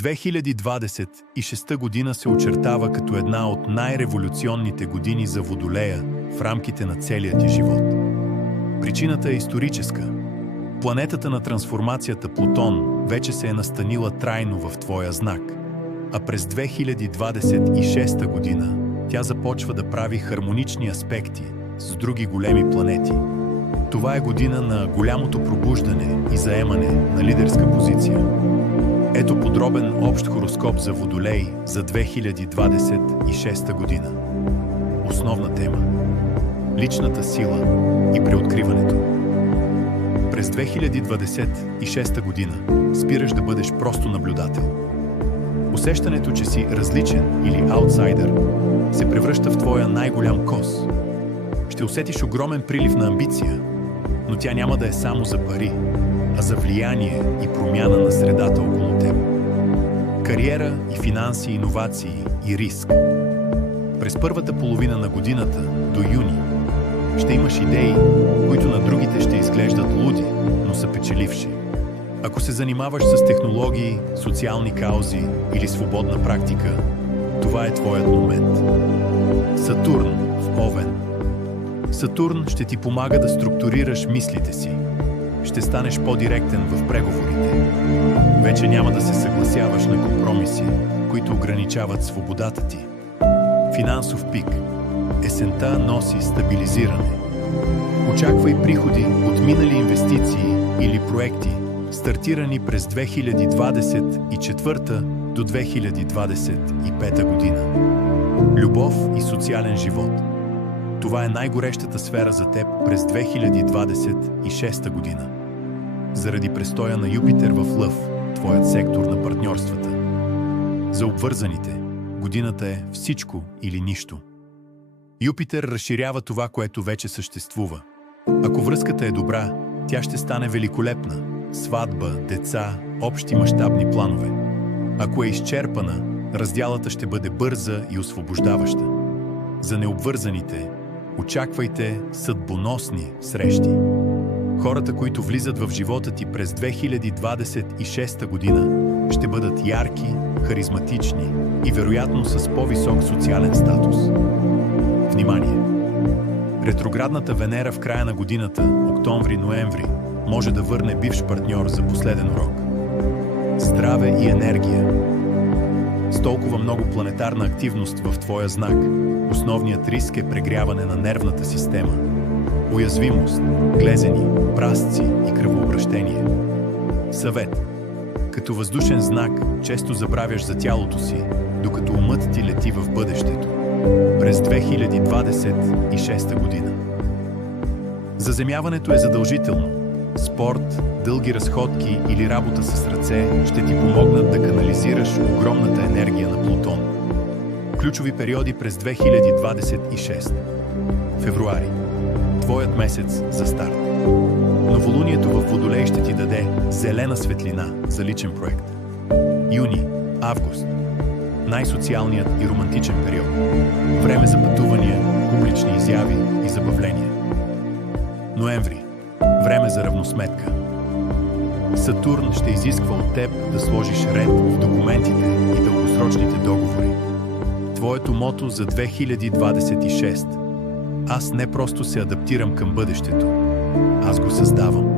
2026 година се очертава като една от най-революционните години за Водолея в рамките на целия ти живот. Причината е историческа. Планетата на трансформацията Плутон вече се е настанила трайно в твоя знак, а през 2026 година тя започва да прави хармонични аспекти с други големи планети. Това е година на голямото пробуждане и заемане на лидерска позиция. Ето подробен общ хороскоп за Водолей за 2026 година. Основна тема – личната сила и преоткриването. През 2026 година спираш да бъдеш просто наблюдател. Усещането, че си различен или аутсайдер, се превръща в твоя най-голям кос. Ще усетиш огромен прилив на амбиция, но тя няма да е само за пари, а за влияние и промяна на средата около теб. Кариера и финанси, иновации и риск. През първата половина на годината, до юни, ще имаш идеи, които на другите ще изглеждат луди, но са печеливши. Ако се занимаваш с технологии, социални каузи или свободна практика, това е твоят момент. Сатурн в Овен. Сатурн ще ти помага да структурираш мислите си. Ще станеш по-директен в преговорите. Вече няма да се съгласяваш на компромиси, които ограничават свободата ти. Финансов пик. Есента носи стабилизиране. Очаквай приходи от минали инвестиции или проекти, стартирани през 2024 до 2025 година. Любов и социален живот. Това е най-горещата сфера за теб през 2026 година. Заради престоя на Юпитер в Лъв, твоят сектор на партньорствата. За обвързаните, годината е всичко или нищо. Юпитер разширява това, което вече съществува. Ако връзката е добра, тя ще стане великолепна. Сватба, деца, общи мащабни планове. Ако е изчерпана, раздялата ще бъде бърза и освобождаваща. За необвързаните, очаквайте съдбоносни срещи. Хората, които влизат в живота ти през 2026 година, ще бъдат ярки, харизматични и вероятно с по-висок социален статус. Внимание! Ретроградната Венера в края на годината, октомври-ноември, може да върне бивш партньор за последен урок. Здраве и енергия. С толкова много планетарна активност в твоя знак, основният риск е прегряване на нервната система, уязвимост, глезени, прасци и кръвообращение. Съвет. Като въздушен знак, често забравяш за тялото си, докато умът ти лети в бъдещето. През 2026 година. Заземяването е задължително. Спорт, дълги разходки или работа с ръце ще ти помогнат да канализираш огромната енергия на Плутон. Ключови периоди през 2026. Февруари. Твоят месец за старт. Новолунието в Водолей ще ти даде зелена светлина за личен проект. Юни, август. Най-социалният и романтичен период. Време за пътувания, публични изяви и забавления. Ноември. Време за равносметка. Сатурн ще изисква от теб да сложиш ред в документите и дългосрочните договори. Твоето мото за 2026. Аз не просто се адаптирам към бъдещето, аз го създавам.